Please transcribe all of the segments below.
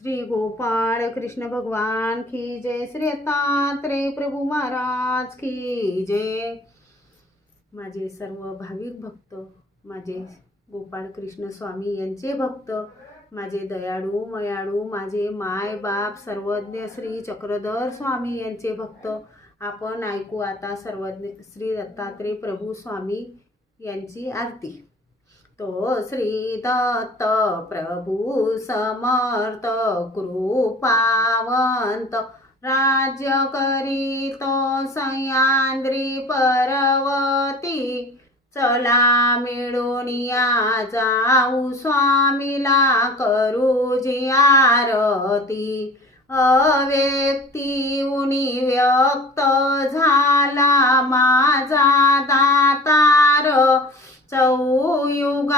श्री गोपाळ कृष्ण भगवान की जय, श्री दत्तात्रेय प्रभू महाराज की जय। माझे सर्व भाविक भक्त, माझे गोपाळ कृष्ण स्वामी यांचे भक्त, माझे दयाळू मयाळू, माझे माय बाप सर्वज्ञ श्री चक्रधर स्वामी यांचे भक्त, आपण ऐकू आता सर्वज्ञ श्री दत्तात्रेय प्रभू स्वामी यांची आरती। तो श्री दत्त प्रभू समर्थ कृपावंत, राज्य करीतो सह्याद्री पर्वती। चला मिळून या जाऊ स्वामीला करूजी आरती। अव्यक्तीहूनी व्यक्त झाला माझा दातार, चौयुगामध्ये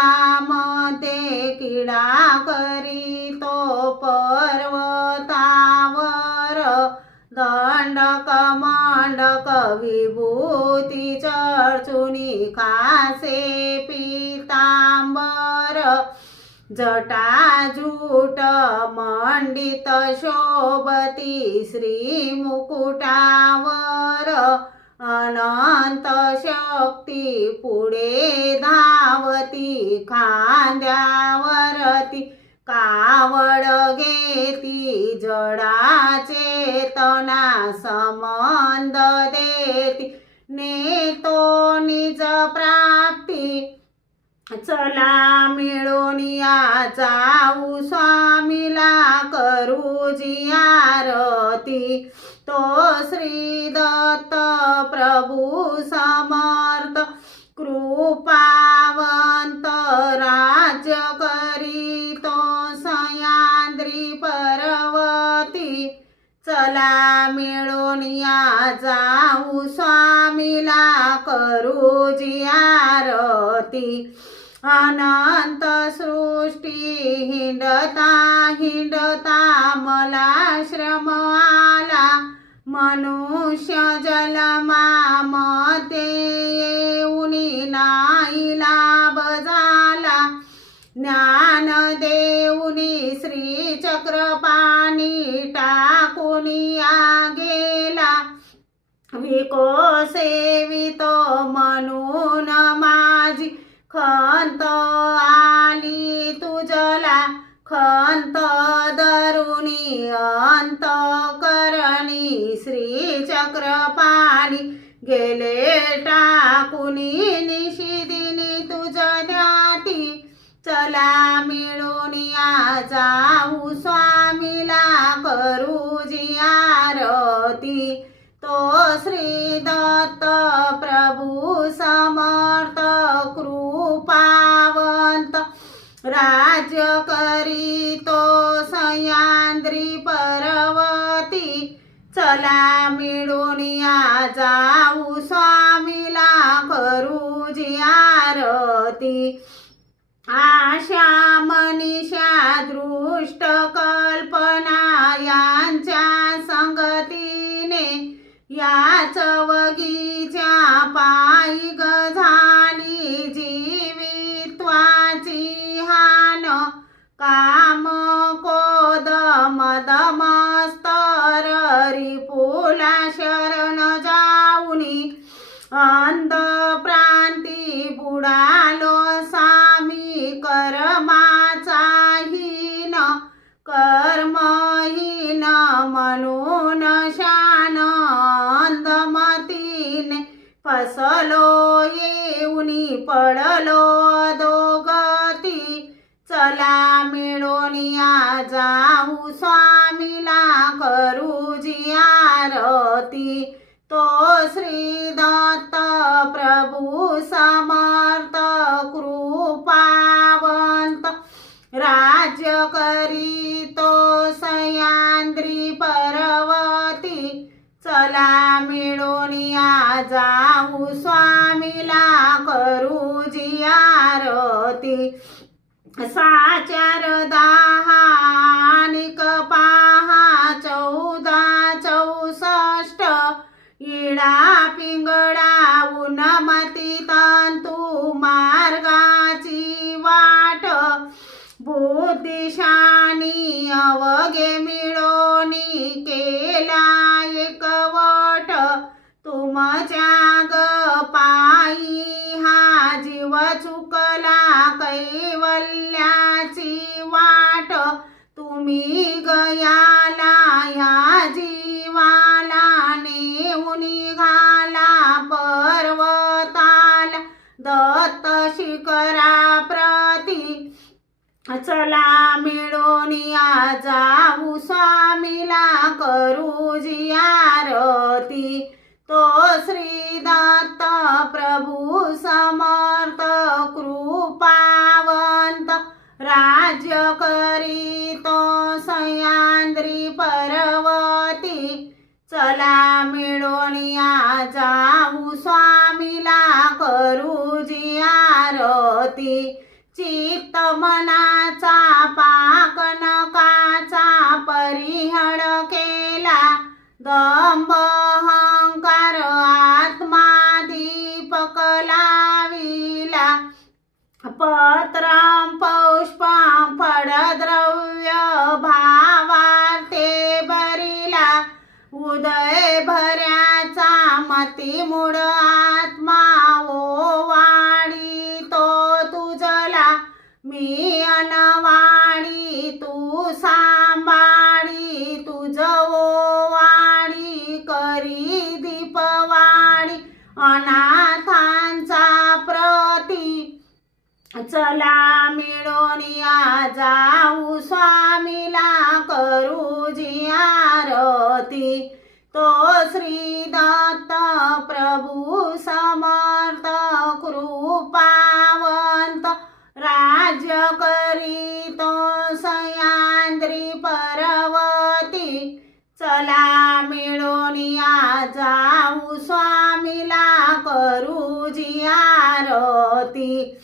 किडा करीतो पर्वतावर। दंडक मंडक विभूती चर्चुनी खासे पीतांबर, जटाजूट मंडित शोभती श्री मुकुटावर। अनंत शक्ती पुढे धावती खांद्यावरती, कावड घेती जडा चेतना संबंध देती। नेतो निज प्राप्ती, चला मिळून या जाऊ स्वामीला करूजी आरती। तो श्री दत्त प्रभू समर्थ कृपावंत, राज्य करीतो सह्याद्री पर्वती। चला मिळून या जाऊ स्वामीला करूजी आरती। अनंत सृष्टी हिंडता हिंडता मला श्रम आला, मनुष्य जन्मामध्ये येऊन नाही लाभ झाला। ज्ञान देऊनी श्री चक्रपाणी टाकून या गेला, विको सेवितो म्हणून माझी खंत आली तुझला। खंत धरुणी अंत करणी श्री चक्रपाणी गेले टाकुनी निशिदिनी तुझ ध्याती। चला मिळून या जाऊ स्वामीला करूजी आरती। तो श्री दत्त प्रभू समर्थ कृपावंत, राज्य करीतो सह्याद्री पर्वती। चला मिळून या जाऊ स्वामीला करूजी आरती। आशा मनीषा दृष्ट कल्पना यांच्या संगतीने, याच वगीच्या पायी झाली जीवित्वाची हान। काम क्रोध मद मत्सर रिपुला शरण जाऊनी, अंध प्रांती बुडालो सामी कर्माचा हीन। कर्महीन म्हणून शान अंधमतीने, फसलो येऊनी पडलो दोगती। चला मिळून या जाऊ स्वामीला करूजी आरती। तो श्री दत्त प्रभू समर्थ कृपावंत, राज्य करीतो सह्याद्री पर्वती। चला मिळून या जाऊ स्वामीला करूजी आरती। साचार दाहानिक पाहा 1464, इडा पिंगळा उन्मती तंतु मार्गाची वाट। बुद्धिशानी अवघ गे मिळोनी केला एकवट तुमच्या ग पायी हा जीव चुकला कैवल्याची वाट तुम्ही गयाला ह्या जीवाला नेऊन निघाला पर्वताला दत्त शिखरा प्रती चला मिळून या जाऊ स्वामीला करू जी आरती तो श्री दत्त प्रभू समर्थ कृपावंत राज्य करीतो सह्याद्री पर्वती चला मिळून या जाऊ स्वामीला करू जी आरती चित्त मनाचा पाक नकाचा परिहळ केला दंभ अहंकार आत्मा दीपक लाविला पत्रं पुष्पं फळद्रव्य भावार्थे भरिला उदय भऱ्याचा मती मूळ आत्मा ओवाळी तो तुझला मी अनवाणी तू सांभाळी तुझ ओवाळी करी दीपवाणी अनाथांचा प्रती चला मिळून या जाऊ स्वामीला करू जी आरती तो श्री दत्त प्रभू समर्थ कृपावंत राज्य करीतो सह्याद्री पर्वती चला मिळून या जाऊ स्वामीला करू जी आरती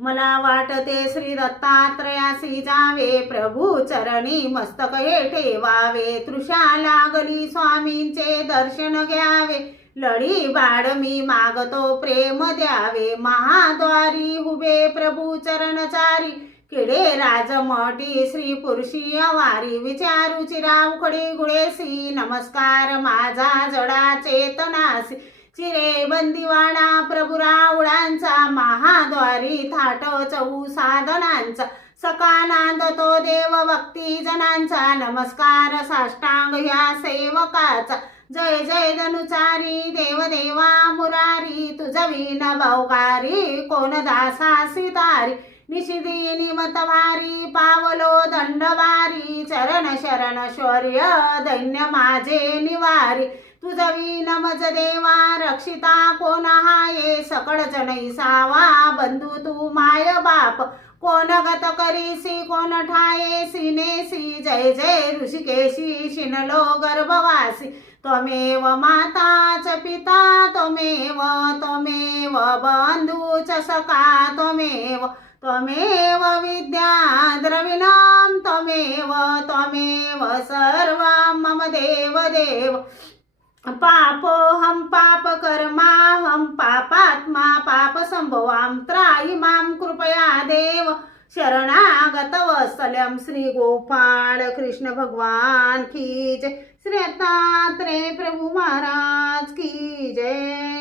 मला वाटते श्री दत्तात्रयासी जावे प्रभू चरणी मस्तक हे ठेवावे तृषा लागली स्वामींचे दर्शन घ्यावे लढी बाळ मी मागतो प्रेम द्यावे महाद्वारी उभे प्रभू चरणचारी किडे राजमठी श्री पुरुषी वारी विचारू चिरावखडे गुळेसी नमस्कार माझा जडा चेतनासी चिरे बंदिवाडा प्रभू रावळांचा महाद्वारी थाट चऊ साधनांचा सकानांद तो देव भक्ती जनांचा नमस्कार साष्टांग ह्या सेवकाचा जय जय धनुचारी देवदेवा मुरारी तुझ वीण भावकारी कोण दासासी तारी निशिदी निमतवारी पावलो दंडवारी चरण शरण शौर्य दैन्य माझे निवारी तुझ वीण मज देवा रक्षिता कोण हाये सकळ जनै सावा बंधू तू माय बाप कोण गत करीसी कोण ठाये सिनेसी जय जय ऋषिकेशी शिनलो गर्भवासी त्वमेव माताच पिता त्वमेव त्वमेव बंधूच सखा त्वमेव त्वमेव विद्या द्रविणं त्वमेव त्वमेव सर्वं मम देव देव पापोऽहं पापकर्माहं पापात्मा पापसंभवां त्राहि मां कृपया देव शरणागत वत्सल्यं श्री गोपाळ कृष्ण भगवान की जय श्री दत्तात्रेय प्रभु महाराज की जय।